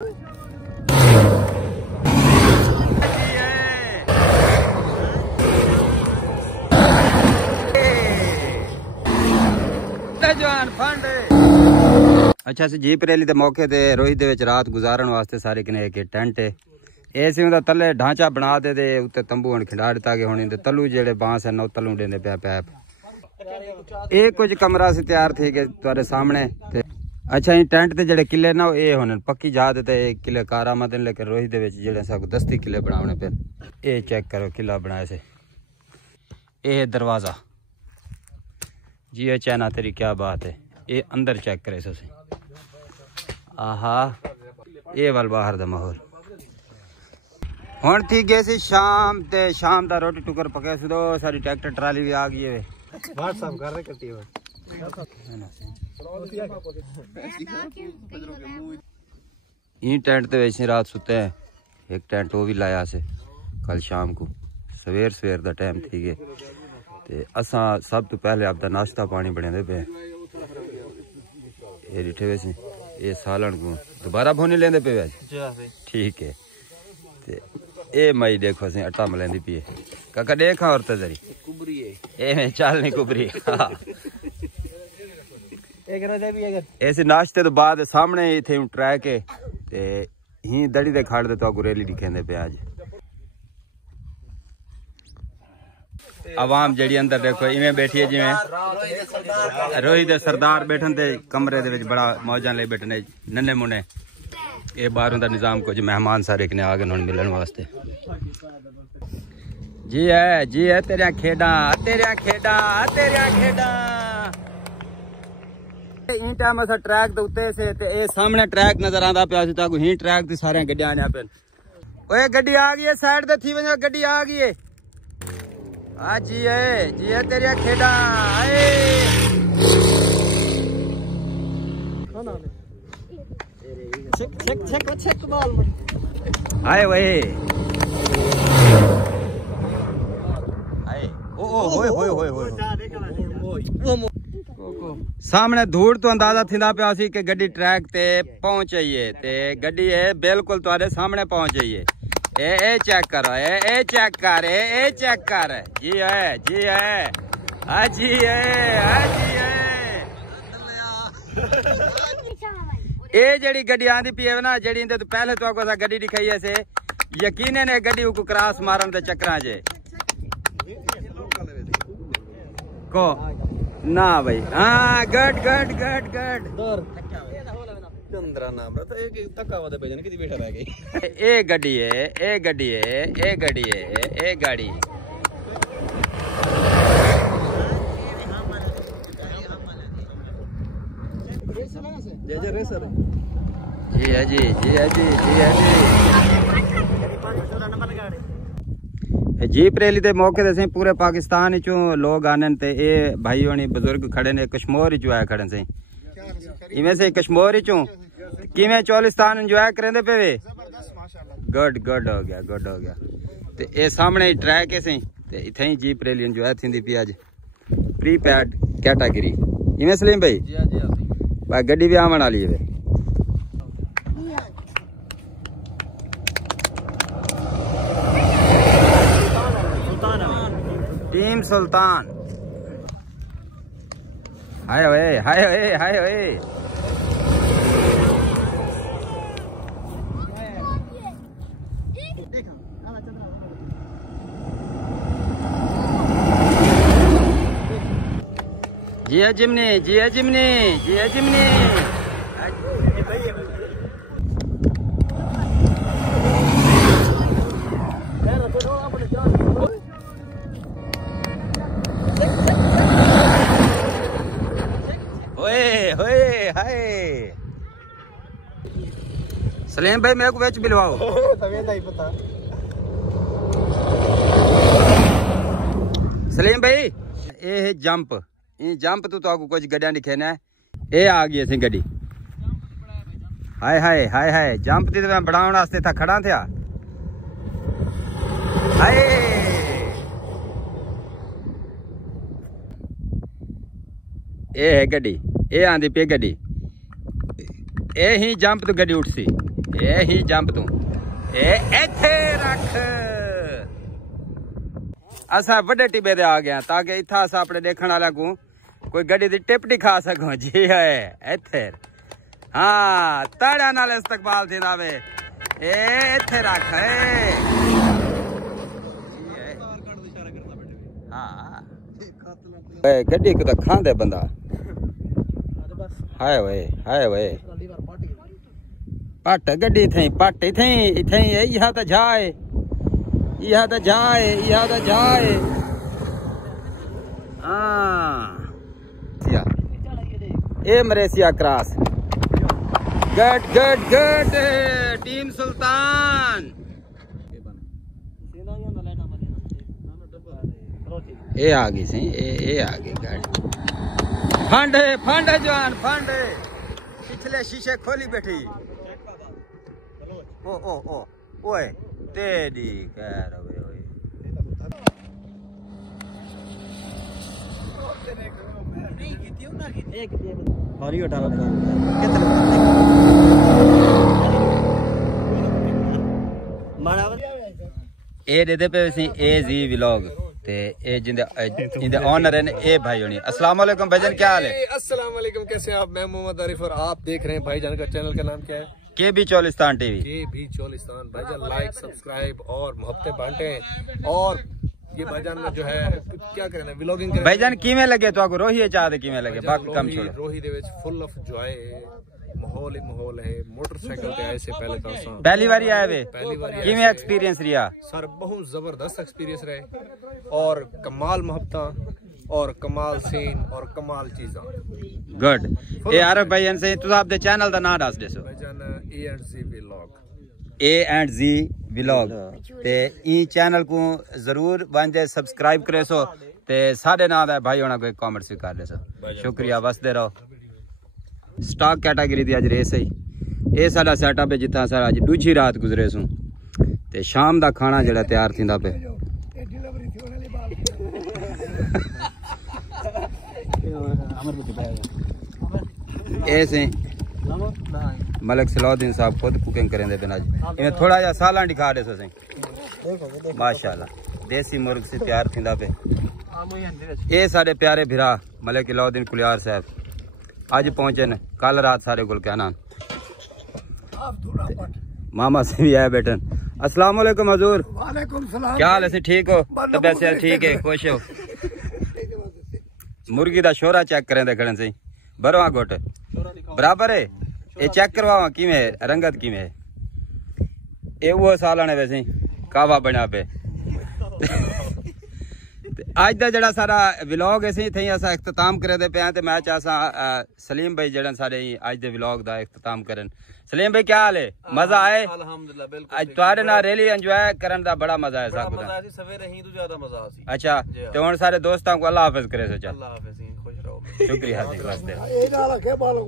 अच्छा सी jeep rally के मौके ते रोहित दे रात गुजारन वास्ते सारे कने एक टेंट है ऐसे उनका तले ढांचा बना दे दे उत्ते तंबू हन खिंडा दिता कि हुन इंदे तलू जेड़े बांस है नौ तलू देंदे पे पैप एक कुछ कमरा से तैयार थी के तुम्हारे सामने ते अच्छा ये टेंट ते जेड़े किले ना ये हुन पक्की जा दे ते किले कारामद लेकिन रोहित दे विच जेड़े सब दस्ती किले बनावने पे ये चेक करो किला बनाया से ये दरवाजा जी ये चाइना तेरी क्या बात है ये अंदर चेक करे से आहा ये वाल बाहर दा माहौल हुन थी गए सी शाम ते शाम दा रोटी टुकर पके सी दो सारी ट्रैक्टर ट्राली भी आ गई है व्हाट्सएप कर रहे करती है ये टेंट ते वैसे रात सुते हैं एक टेंट वो भी लाया से कल शाम को सवेर दा टाइम थी गए ते असा सब तो पहले आपदा नाश्ता पानी बने पे ये रिठे वैसे ये सालन को दोबारा भोने लेंदे पे ठीक है ते ए मई देखो असें आटा मलेंदी पी काका देखा और तजरी कुबरी है ए चाल नहीं कुबरी हां एक रजे भी अगर ऐसे नाश्ते तो बाद सामने थे ट्रैक है ते ही दड़ी दे खाड़ दे तो गुरेली दिखेंदे पे आज आवाम जड़ी अंदर देखो इवें बैठी है जिवें रोहित दे सरदार बैठन ते कमरे दे विच बड़ा मौजां ले बैठने नन्ने मुन्ने ये बाहरों का निजाम कुछ मेहमान सारे कने आ गए मिलने वास्ते जी है तेरिया खेडा इन टाइम असा ट्रैक दे उत्ते से ते ए सामने ट्रैक नजर आंदा पिया सी ताको ही ट्रैक दी सारे गड्डियां आने पे ओए गड्डी आ गई है साइड ते थी वने गड्डी आ गई है हां जी है तेरिया खेडा चेक बॉल आए वही आए ओ सामने धूड़ तो अंदाजा थिंदा पिया सी कि गड्डी ट्रैक ते पहुंच जाइए ते गड्डी है बिल्कुल तुम्हारे सामने पहुंच जाइए ए चेक करो ए चेक कर जी है जी है ए जड़ी गड्डी आंदी पी है ना जड़ी इंदे तो पहले तो आपको गड्डी दिखाई है से यकीन ने गड्डी को क्रॉस मारन दे चक्करा जे को ना भाई हां गड चंद्रा नाम रहता है कि तक्का वादे भेजन कितनी बैठा रह गई ए गाड़ी रेसर जीप रैली के मौके से पूरे पाकिस्तान चो लोग आने ते ए भाई होनी बुजुर्ग खड़े ने कश्मीर चो आए खड़े से इवें से कश्मीर चो किवें चोलिस्तान एंजॉय करेंदे पे वे गुड हो गया ते ए सामने ट्रैक है सही ते इथे ही जीप रैली एंजॉय थिंदी पी आज प्रीपैड कैटेगरी इवें सलीम भाई जी भाई गड्डी भी आवन वाली है टीम सुल्तान हाय ओए जी है जिमनी सलीम भाई मेरे को बेच बिलवाओ पता सलीम भाई ये है जंप तो आपको कुछ गड्डियां दिखे ना ये आ गई असी गड्डी हाय जंप थी मैं बढ़ाने वास्ते था खड़ा था हाय ये है गड्डी ये आंदी पे गड्डी ये ही जंप तो गड्डी उठसी ए ही जंप तू ए इथे रख असा बड़े टिबे दे आ गया ताकि इथा असा अपने देखने वाला को कोई गड्डी दी टिप नहीं खा सको जी है इथे हाँ ताड़ा नाल इस्तकबाल थींदा वे ए इथे रख हाँ गड्डी को तो खांदे बंदा हाय वे पट गड्डी थई पट इथई यहाँ तो जाए हाँ ए मरेसिया क्रॉस गट टीम सुल्तान ए आ गई सी ए आ गई गाड़ी फंड जवान फंड पिछले शीशे खोली बैठी ओ ओए तेरी खैर ए दे पे ए जी व्लॉग ते ए जिंदे ऑनर है ए भाई होनी। अस्सलाम वालेकुम भाईजान, क्या हाल है? अस्सलाम वालेकुम, कैसे हैं आप? मैं मोहम्मद आरिफ और आप देख रहे हैं भाईजान का चैनल का नाम क्या है? के बी चोलिस्तान टीवी। के बी चोलिस्तान। भाईजान लाइक सब्सक्राइब और मोहब्बतें बांटें और ये भाईजान जो है क्या करना व्लॉगिंग करें। भाईजान किवें लगे तो आपको रोही चाहते किवें लगे बाकी कम छोड़ो। रोही दे विच फुल ऑफ जॉय माहौल ही माहौल है। मोटरसाइकिल पे आए से पहले तो पहली बार आए वे पहली बार किवें एक्सपीरियंस रिया? सर बहुत जबरदस्त एक्सपीरियंस रहे और कमाल मोहब्बत और कमाल सीन और कमाल चीज़ां। गुड। ए आरफ भाई से तुस आप दे चैनल दा नाम दस देसो। भाईजान A&Z व्लॉग A&Z व्लॉग ते ई चैनल को जरूर वंजे सब्सक्राइब करे सो ते साडे नाम दा भाई होना कोई कमेंट भी कर देसो। शुक्रिया, वसदे रहो। स्टॉक कैटेगरी दी अज रेस है। ए साडा सेटअप है जिथा सारा अज दूजी रात गुजरे सू ते शाम दा खाना जेड़ा तैयार थिंदा पे ऐसे मलिक सलाउद्दीन साहब खुद कुकिंग करेंदे पे आज इन्हें थोड़ा जा सालां दिखा दे सो माशाल्लाह देसी मुर्ग से तैयार थिंदा पे। ए साडे प्यारे भिरा मलिक सलाउद्दीन कुलियार साहब आज पहुंचे न, कल रात सारे गुल क्या नाम मामा से भी आए बैठन। अस्सलाम वालेकुम हजूर। वालेकुम सलाम। क्या हाल है? ठीक हो? तबीयत से ठीक है? खुश हो? मुर्गी दा शोरा चेक करें देखने से बरवा गोट बराबर है। ये चेक करवावा किवें रंगत किवें है? ए वो सालाने वैसे कावा बना पे आज दा जड़ा सारा व्लॉग ऐसे थे असा इख्तिताम करे दे पे ते मैं चाहसा सलीम भाई जड़न सारे आज दे व्लॉग दा इख्तिताम करन। सलीम भाई क्या हाल है? मजा आए? अल्हम्दुलिल्लाह बिल्कुल। आज तुहाडे नाल रैली एंजॉय करन दा बड़ा मजा आया साहब। मजा आया सवेरे ही तो ज्यादा मजा आसी। अच्छा ते हुन सारे दोस्तां को अल्लाह हाफिज करे सो। चल अल्लाह हाफिज, खुश रहो। शुक्रिया जी वास्ते। ए नाल के बालों